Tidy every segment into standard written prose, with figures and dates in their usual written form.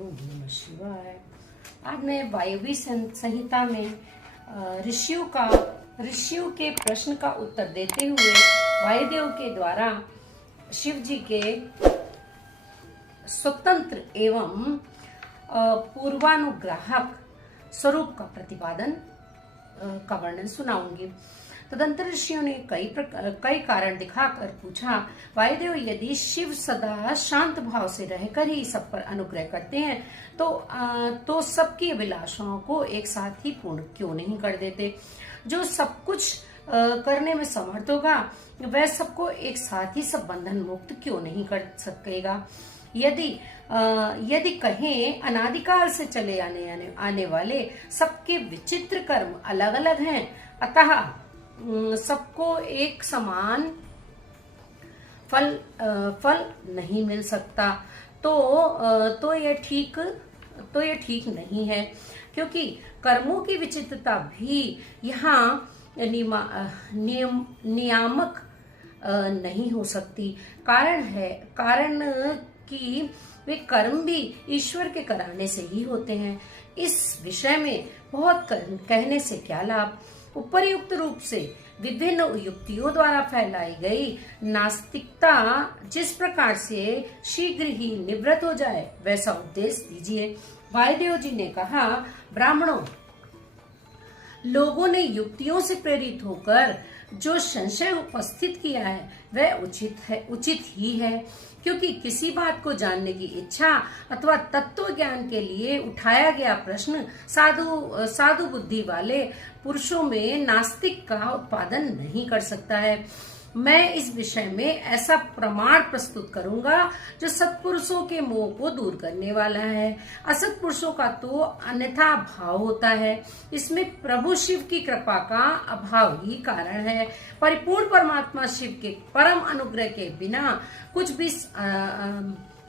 ओम नमः शिवाय। आज मैं वायवी संहिता में ऋषियों के प्रश्न का उत्तर देते हुए वायुदेव के द्वारा शिव जी के स्वतंत्र एवं पूर्वानुग्राहक स्वरूप का प्रतिपादन का वर्णन सुनाऊंगी। तदंतर ऋषियों ने कई कारण दिखाकर पूछा, वायुदेव यदि शिव सदा शांत भाव से रहकर ही सब पर अनुग्रह करते हैं तो सबकी अभिलाषाओं को एक साथ ही पूर्ण क्यों नहीं कर देते? जो सब कुछ करने में समर्थ होगा वह सबको एक साथ ही सब बंधन मुक्त क्यों नहीं कर सकेगा? यदि कहें अनादिकाल से चले आने वाले सबके विचित्र कर्म अलग अलग हैं, अतः सबको एक समान फल नहीं मिल सकता, तो यह ठीक नहीं है, क्योंकि कर्मों की विचित्रता भी यहाँ नियामक नहीं हो सकती। कारण कि वे कर्म भी ईश्वर के कराने से ही होते हैं। इस विषय में बहुत कहने से क्या लाभ? उपरयुक्त रूप से विभिन्न युक्तियों द्वारा फैलाई गई नास्तिकता जिस प्रकार से शीघ्र ही निवृत्त हो जाए वैसा उपदेश दीजिए। वायुदेव जी ने कहा, ब्राह्मणों, लोगों ने युक्तियों से प्रेरित होकर जो संशय उपस्थित किया है वह उचित ही है, क्योंकि किसी बात को जानने की इच्छा अथवा तत्व ज्ञान के लिए उठाया गया प्रश्न साधु बुद्धि वाले पुरुषों में नास्तिक का उत्पादन नहीं कर सकता है। मैं इस विषय में ऐसा प्रमाण प्रस्तुत करूंगा जो सत्पुरुषों के मोह को दूर करने वाला है। असत्पुरुषों का तो अन्यथा भाव होता है, इसमें प्रभु शिव की कृपा का अभाव ही कारण है। परिपूर्ण परमात्मा शिव के परम अनुग्रह के बिना कुछ भी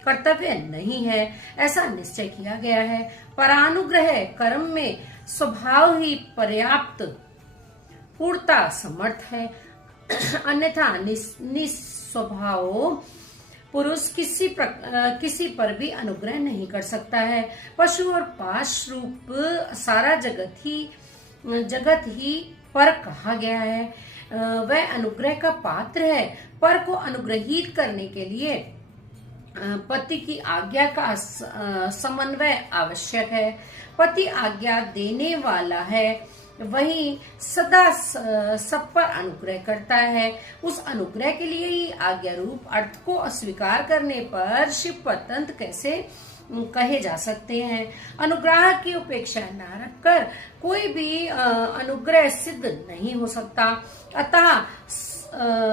कर्तव्य नहीं है, ऐसा निश्चय किया गया है। परानुग्रह कर्म में स्वभाव ही पर्याप्त पूर्णता समर्थ है, अन्यथा निस्वभाव पुरुष किसी पर भी अनुग्रह नहीं कर सकता है। पशु और पाश रूप सारा जगत ही पर कहा गया है। वह अनुग्रह का पात्र है। पर को अनुग्रहित करने के लिए पति की आज्ञा का समन्वय आवश्यक है। पति आज्ञा देने वाला है, वही सदा सब पर अनुग्रह करता है। उस अनुग्रह के लिए ही आज्ञा रूप अर्थ को अस्वीकार करने पर शिव परतंत्र कैसे कहे जा सकते हैं? अनुग्रह की उपेक्षा न रखकर कोई भी अनुग्रह सिद्ध नहीं हो सकता। अतः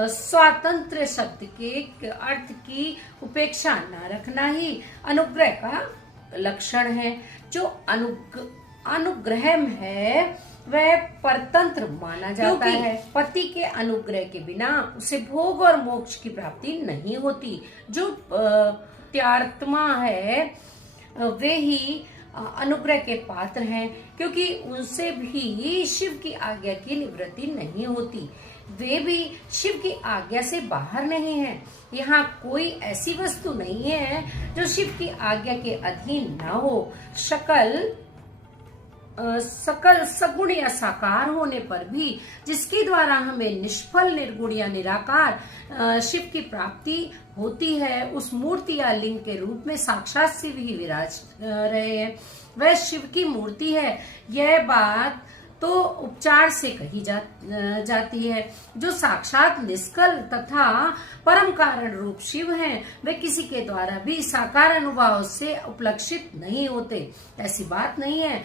स्वातंत्र शब्द के अर्थ की उपेक्षा न रखना ही अनुग्रह का लक्षण है। जो अनुग्रह है वह परतंत्र माना जाता है। पति के अनुग्रह के बिना उसे भोग और मोक्ष की प्राप्ति नहीं होती। जो त्यात्मा है वे ही अनुग्रह के पात्र हैं, क्योंकि उनसे भी शिव की आज्ञा की निवृत्ति नहीं होती। वे भी शिव की आज्ञा से बाहर नहीं हैं। यहाँ कोई ऐसी वस्तु नहीं है जो शिव की आज्ञा के अधीन न हो। सकल सगुण या साकार होने पर भी जिसके द्वारा हमें निष्फल निर्गुण या निराकार शिव की प्राप्ति होती है, उस मूर्ति या लिंग के रूप में साक्षात शिव ही विराज रहे हैं। वह शिव की मूर्ति है। यह बात तो उपचार से कही जाती है। जो साक्षात निष्कल तथा परम कारण रूप शिव हैं, वे किसी के द्वारा भी साकार अनुभव से उपलक्षित नहीं होते। ऐसी बात नहीं है।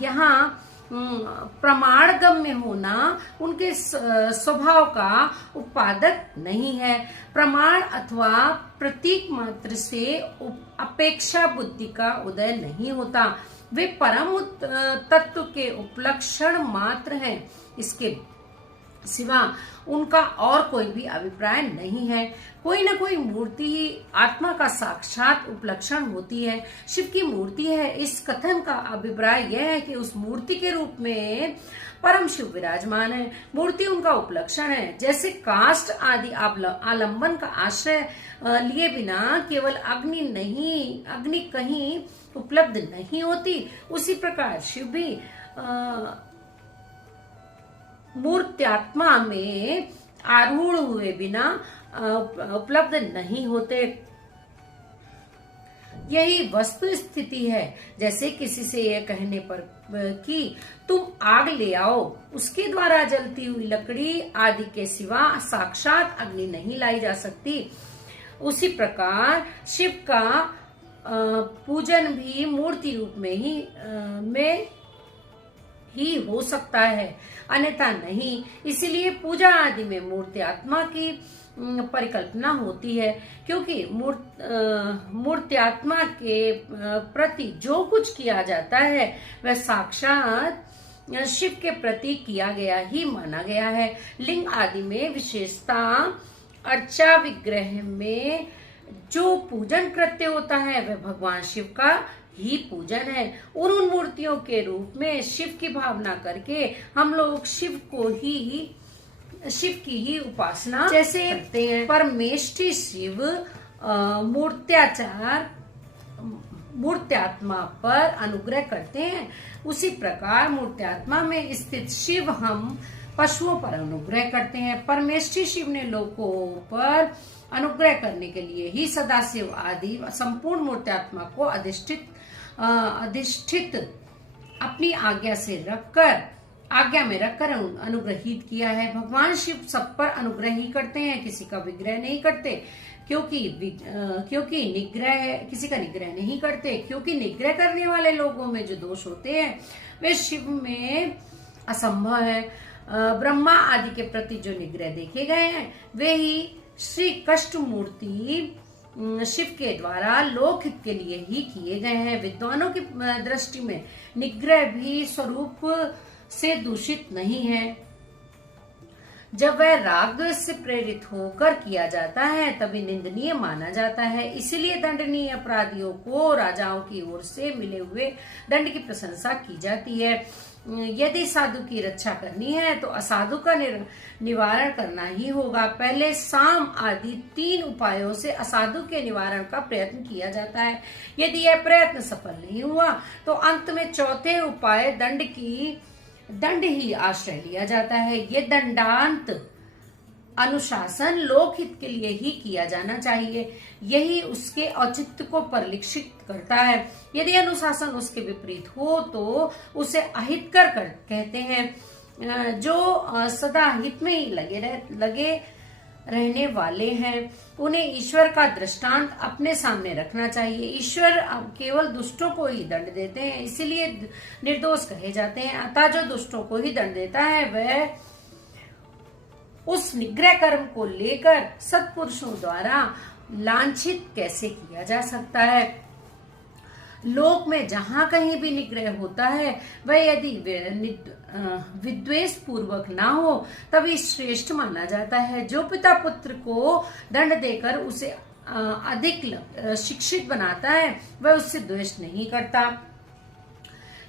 यहाँ प्रमाणगम्य होना उनके स्वभाव का उत्पादक नहीं है। प्रमाण अथवा प्रतीक मात्र से अपेक्षा बुद्धि का उदय नहीं होता। वे परम तत्व के उपलक्षण मात्र हैं। सिवा उनका और कोई भी अभिप्राय नहीं है। कोई न कोई मूर्ति ही आत्मा का साक्षात उपलक्षण होती है। शिव की मूर्ति है, इस कथन का अभिप्राय यह है कि उस मूर्ति के रूप में परम शिव विराजमान है। मूर्ति उनका उपलक्षण है। जैसे काष्ठ आदि आलंबन का आश्रय लिए बिना केवल अग्नि कहीं उपलब्ध नहीं होती, उसी प्रकार शिव भी मूर्त्यात्मा में आरूढ़ हुए बिना उपलब्ध नहीं होते। यही वस्तु स्थिति है। जैसे किसी से यह कहने पर कि तुम आग ले आओ, उसके द्वारा जलती हुई लकड़ी आदि के सिवा साक्षात अग्नि नहीं लाई जा सकती, उसी प्रकार शिव का पूजन भी मूर्ति रूप में ही हो सकता है, अन्यथा नहीं। इसीलिए पूजा आदि में मूर्ति आत्मा की परिकल्पना होती है, क्योंकि मूर्त्यात्मा के प्रति जो कुछ किया जाता है वह साक्षात शिव के प्रति किया गया ही माना गया है। लिंग आदि में विशेषता अर्चा विग्रह में जो पूजन कृत्य होता है वह भगवान शिव का ही पूजन है। उन मूर्तियों के रूप में शिव की भावना करके हम लोग शिव की ही उपासना जैसे करते हैं। परमेष्ठी शिव मूर्त्यात्मा पर अनुग्रह करते हैं, उसी प्रकार मूर्त्यात्मा में स्थित शिव हम पशुओं पर अनुग्रह करते हैं। परमेष्ठी शिव ने लोगों पर अनुग्रह करने के लिए ही सदाशिव आदि संपूर्ण मूर्त्यात्मा को अधिष्ठित अपनी आज्ञा में रखकर अनुग्रहित किया है। भगवान शिव सब पर अनुग्रह ही करते हैं, किसी का विग्रह नहीं करते, क्योंकि किसी का निग्रह नहीं करते, क्योंकि निग्रह करने वाले लोगों में जो दोष होते हैं वे शिव में असंभव है। ब्रह्मा आदि के प्रति जो निग्रह देखे गए हैं वे ही श्री कष्ट मूर्ति शिव के द्वारा लोकहित के लिए ही किए गए हैं। विद्वानों की दृष्टि में निग्रह भी स्वरूप से दूषित नहीं है, जब वह राग द्वेष से प्रेरित होकर किया जाता है तभी निंदनीय माना जाता है। इसीलिए दंडनीय अपराधियों को राजाओं की ओर से मिले हुए दंड की प्रशंसा की जाती है। यदि साधु की रक्षा करनी है तो असाधु का निवारण करना ही होगा। पहले साम आदि 3 उपायों से असाधु के निवारण का प्रयत्न किया जाता है। यदि यह प्रयत्न सफल नहीं हुआ तो अंत में चौथे उपाय दंड ही आश्रय लिया जाता है। ये दंडांत अनुशासन लोकहित के लिए ही किया जाना चाहिए, यही उसके औचित्य को परिलक्षित करता है। यदि अनुशासन उसके विपरीत हो तो उसे अहितकर कहते हैं। जो सदा हित में ही लगे रहने वाले हैं उन्हें ईश्वर का दृष्टांत अपने सामने रखना चाहिए। ईश्वर केवल दुष्टों को ही दंड देते हैं, इसीलिए निर्दोष कहे जाते हैं। अतः जो दुष्टों को ही दंड देता है वह उस निग्रह कर्म को लेकर सत्पुरुषों द्वारा लांछित कैसे किया जा सकता है। लोक में जहां कहीं भी निग्रह होता है वह यदि विद्वेष पूर्वक ना हो तभी श्रेष्ठ माना जाता है। जो पिता पुत्र को दंड देकर उसे अधिक शिक्षित बनाता है वह उससे द्वेष नहीं करता।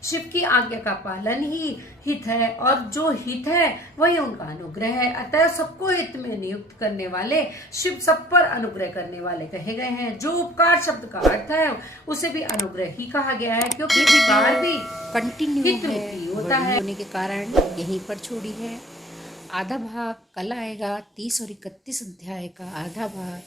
शिव की आज्ञा का पालन ही हित है और जो हित है वही उनका अनुग्रह है। अतः सबको हित में नियुक्त करने वाले शिव सब पर अनुग्रह करने वाले कहे गए हैं। जो उपकार शब्द का अर्थ है उसे भी अनुग्रह ही कहा गया है, क्योंकि उपकार भी कंटिन्यू हित रूपी होता है। होने के कारण यहीं पर छोड़ी है। आधा भाग कल आएगा। 30 और 31 अध्याय का आधा भाग